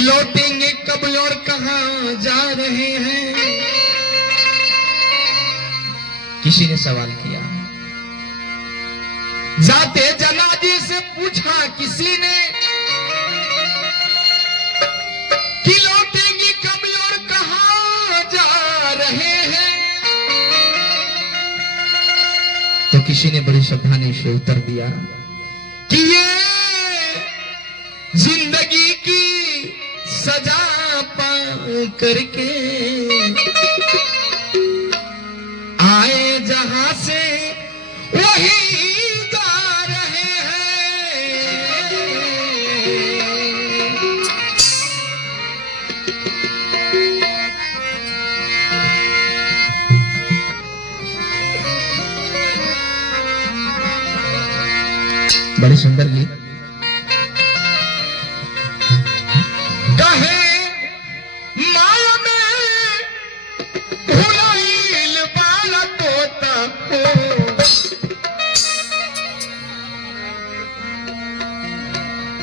लौटेंगे कब और कहां जा रहे हैं। किसी ने सवाल किया, जाते जनाजे से पूछा किसी ने कि लौटेंगे कब और कहां जा रहे हैं। तो किसी ने बड़ी सावधानी से उत्तर दिया कि ये जिंदगी की सजा पा करके आए जहां से वही जा रहे हैं। बड़ी सुंदर गीत।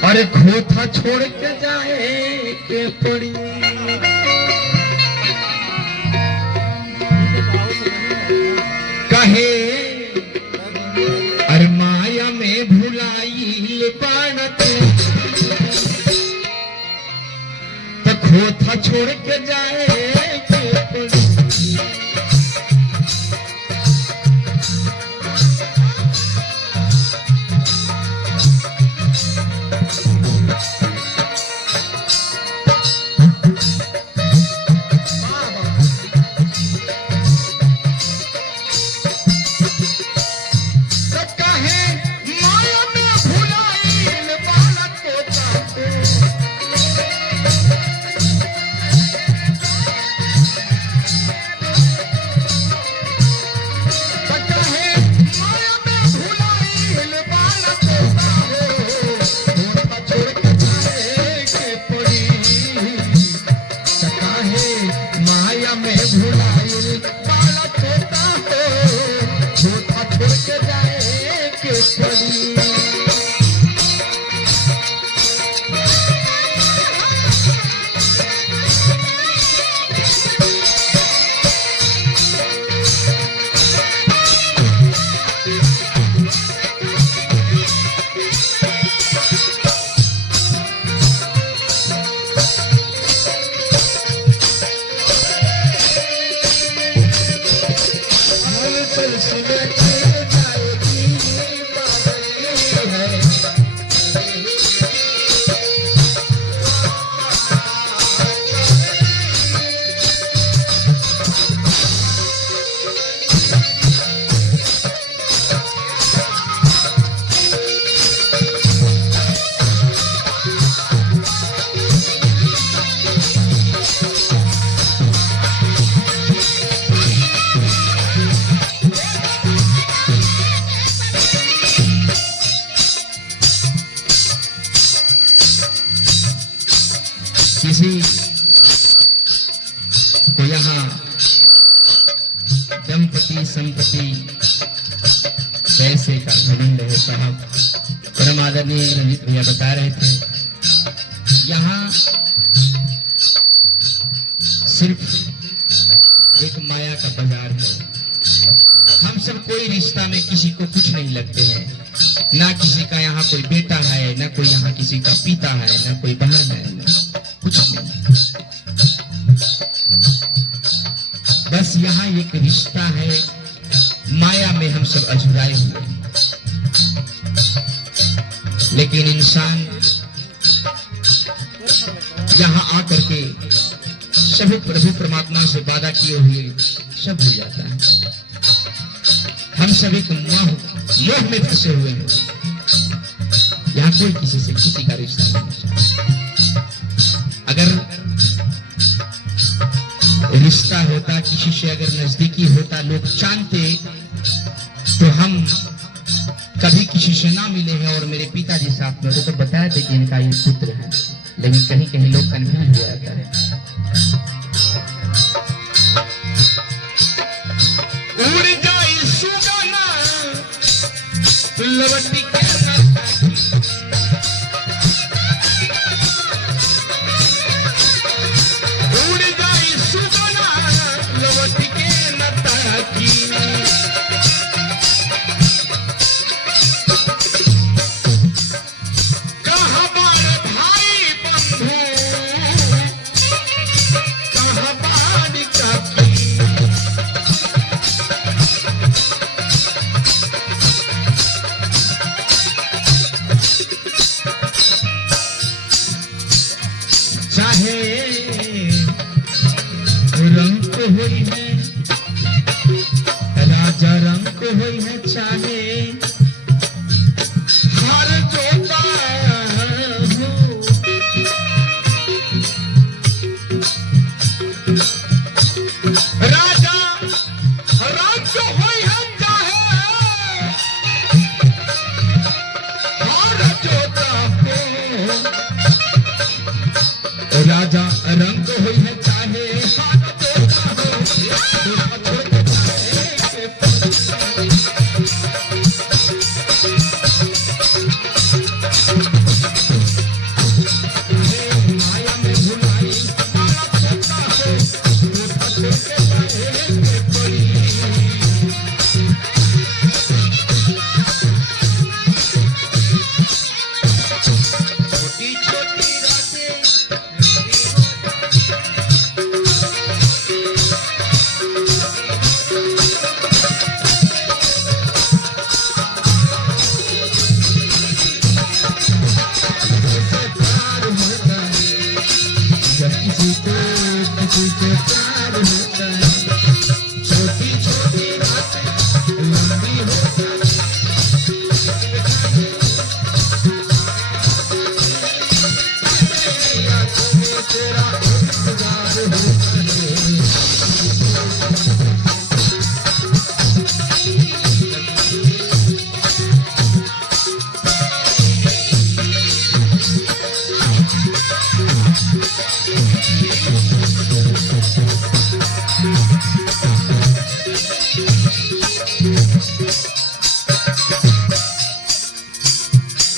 अरे खोथा छोड़ के जाए के पड़ी, कहे अरे माया में भुलाई बाणत, तो खोथा छोड़ के जाए के पड़ी। किसी को यहाँ दंपति संपत्ति पैसे का घमंड है साहब। परम आदरणीय रंजीत भैया बता रहे थे, यहाँ सिर्फ एक माया का बाजार है। हम सब कोई रिश्ता में किसी को कुछ नहीं लगते हैं, ना किसी का यहाँ कोई बेटा है, ना कोई यहाँ किसी का पिता है, ना कोई बहन है, कुछ नहीं। बस यहाँ एक रिश्ता है, माया में हम सब अझुराए हुए हैं। लेकिन इंसान यहाँ आकर के सभी प्रभु परमात्मा से वादा किए हुए सब हो जाता है। हम सभी को मोह में फंसे हुए हैं। यहाँ कोई किसी से किसी का रिश्ता नहीं चाहता। अगर रिश्ता होता, किसी से अगर नजदीकी होता, लोग जानते, तो हम कभी किसी से ना मिले हैं। और मेरे पिताजी साथ में तो बताया था कि इनका ये पुत्र है, लेकिन कहीं कहीं लोग कन्फ्यूज हो जाता है। उड़ जाए सुगाना लवटी के राजा रंग होई है चाहे हार जोता हो, राजा रंग होई है चाहे हार जोता हो, राजा रंग होई है चाहे हार जोता हो,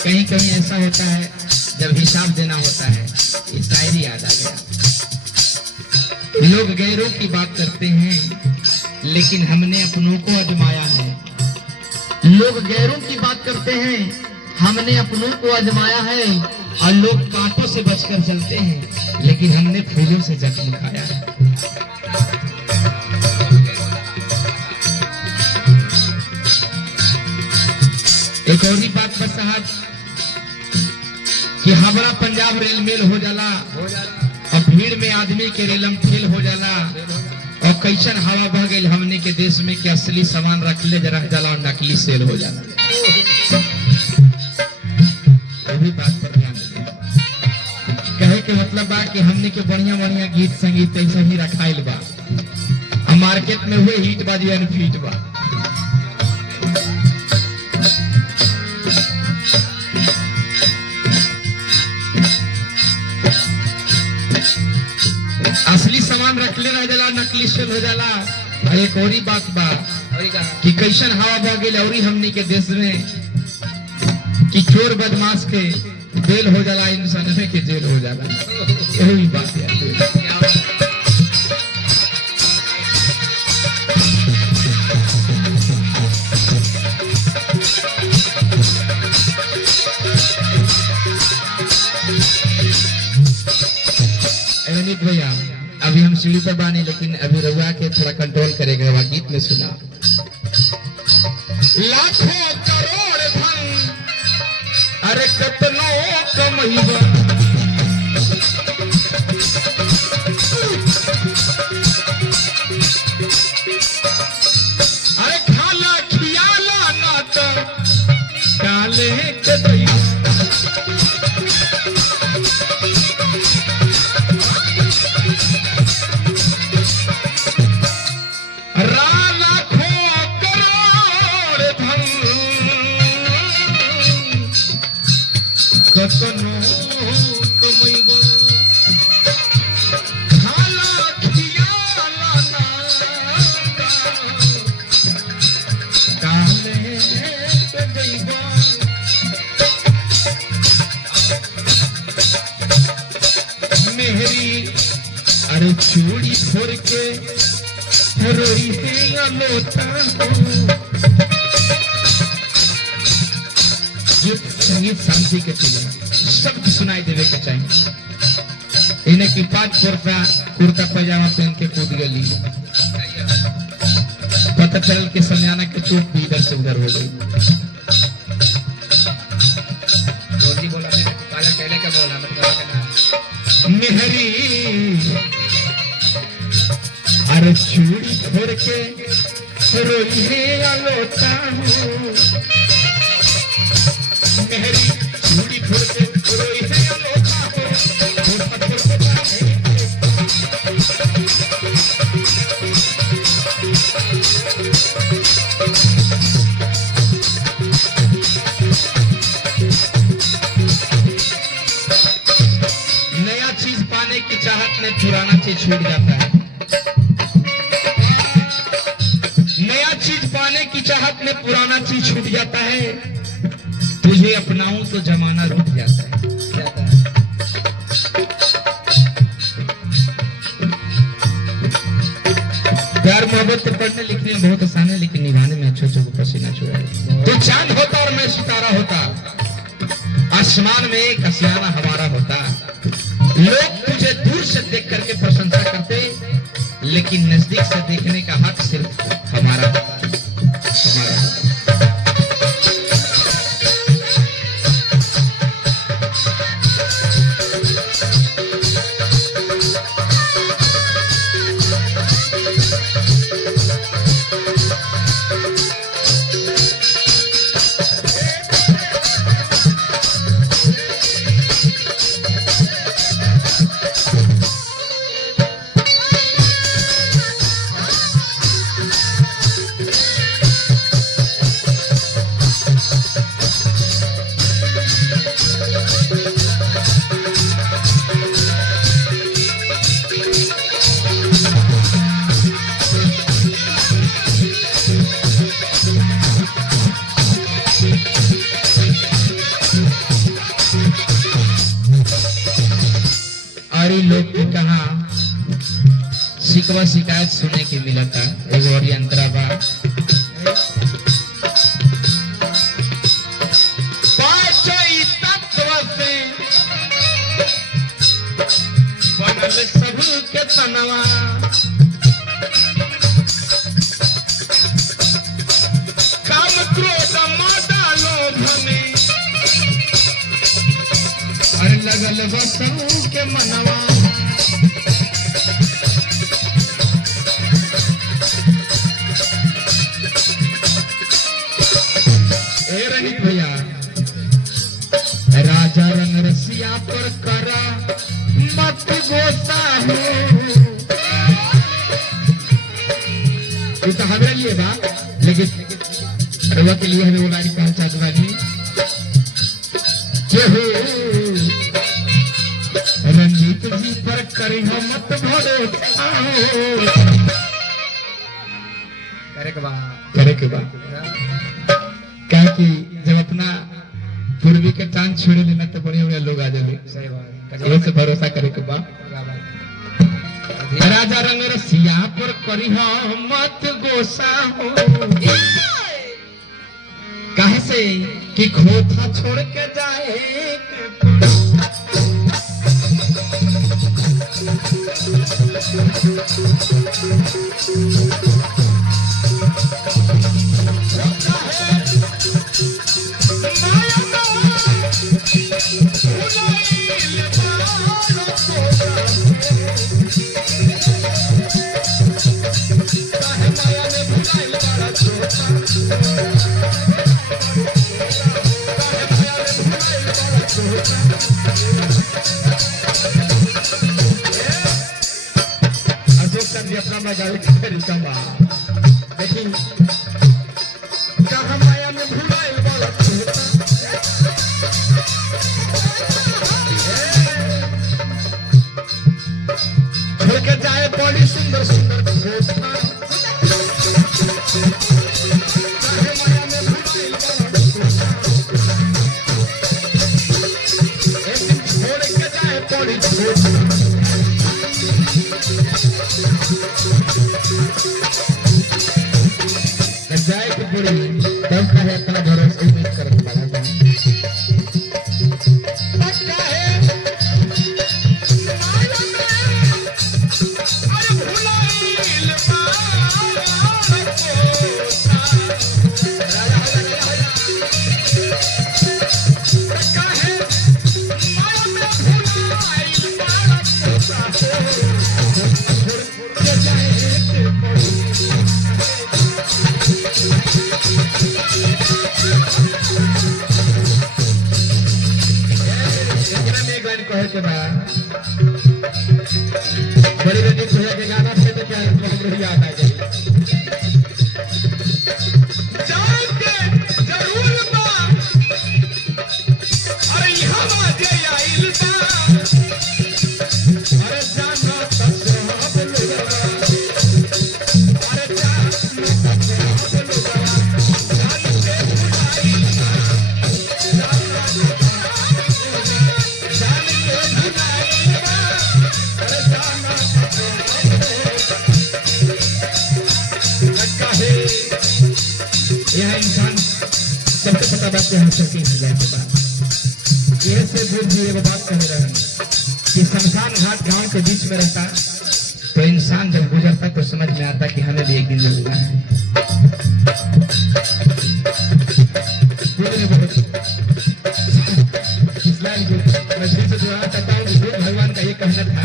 कहीं कहीं ऐसा होता है जब हिसाब देना होता है, ये शायरी याद आ गया। लोग गैरों की बात करते हैं लेकिन हमने अपनों को आजमाया है। लोग गैरों की बात करते हैं, हमने अपनों को आजमाया है। और लोग कांटों से बचकर चलते हैं लेकिन हमने फूलों से जख्म खाया है। एक और ही बात बस साहब कि हावड़ा पंजाब रेल मेल हो जाला और भीड़ में आदमी के रेलम फेल हो जाला और कैसन हवा बह गई हमने के देश में कि असली सामान रखले रह जाला और नकली सेल हो जाला। ये भी बात पर ध्यान दें। कहे के मतलब बा कि हमने के बढ़िया बढ़िया गीत संगीत ऐसा ही रखाइल बा, मार्केट में हुए हिट बा जी अनफिट बा। असली सामान रखले रह जाला, नकली सेल हो जाला। एक और ही बात बा कि कैसन हवा बह गई और हमनी के देश में कि चोर बदमाश के बेल हो जाला, इंसान के जेल हो जाला। यही बात है। भैया अभी हम सीढ़ी पर बानी लेकिन अभी रउआ के थोड़ा कंट्रोल करेगा। गीत में सुना लाखों करोड़ धन अरे कितनो कमैबा, अरे खाला खियाला ना तो काले के दैया। कतनो कमैबा खाला खियाला ना काले के दैबा। मेहरी अरे चूड़ी फोड़ के रोई है लोटा संगीत शांति के चीज शब्द सुनाई देवे के चाहिए। इन्हें की 5 कुर्ता पैजामा पहन के कूद गई, पता चल के समयाना के चोट भी इधर से उधर हो गई। मेहरी अरे चूड़ी छोड़ के रोई है रोता हूँ, मेरी चूड़ी फोड़ के रोई है अनोखा हूँ। नया चीज पाने की चाहत में पुराना चीज छूट जाता है। नया चीज पाने की चाहत में पुराना चीज छूट जाता है। तुझे अपनाऊं तो जमाना रुक जाता है। प्यार मोहब्बत तो पढ़ने लिखने में बहुत आसान है, लेकिन निभाने में अच्छे को पसीना छुड़ा। तो चांद होता और मैं सितारा होता, आसमान में एक आशियाना हमारा होता। लोग तुझे दूर से देख करके प्रशंसा करते, लेकिन नजदीक से देखने का हक सिर्फ हमारा होता। लोग की कहा शिकवा शिकायत सुने के मिला था। एगो और यंत्रा बा बनल सब के तनवा, काम क्रोध मादा लोभ में, अरे लगल बसू के मनवा। भैया राजा रंग रसिया पर करा मत गोसा हो। ये तो हमारे लिए बा, लेकिन रवा के लिए हमें वो गाड़ी कहा चाहते वाली रणजीत जी पर करी हो मत भरोसा हो। करे के बाद क्या कि जब अपना पूर्वी के चांद छोड़े लेना तो बढ़िया बढ़िया लोग आ जाए। से भरोसा करे के बाद राजा रंग रसिया पर करी हो मत गोसा हो। कहे से कि खोथा छोड़ के जाए अपना मजाक तरीका बा, लेकिन कहाँ माया में भुलाए वाला छोड़ के जाए बड़ी सुंदर सुंदर खोथा। माया में भुलाए छोड़ के जाए बड़ी जाए कि पूरी तब कहे इतना भरोसा उम्मीद करत पड़ा यह इंसान सबको पता बात है शकील हो जाए के बाद यह से बुद्ध जी एगो बात कह रहे हैं कि शमशान घाट गांव के बीच में रहता तो इंसान जब गुजरता तो समझ में आता कि हमें भी एक दिन मिलना है। इस्लाम की मस्जिद से जुड़ा चाहता हूँ कि भगवान का ये कहना था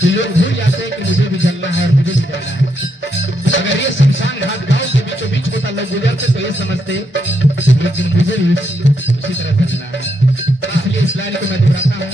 कि लोग भूल जाते हैं कि मुझे भी जलना है और मुझे भी जाना है। अगर ये शमशान घाट गांव के बीचों बीच होता लोग गुजरते तो ये समझते एक दिन मुझे भी उसी तरह चलना है। इसलिए इस्लाम को मैं दोहराता हूँ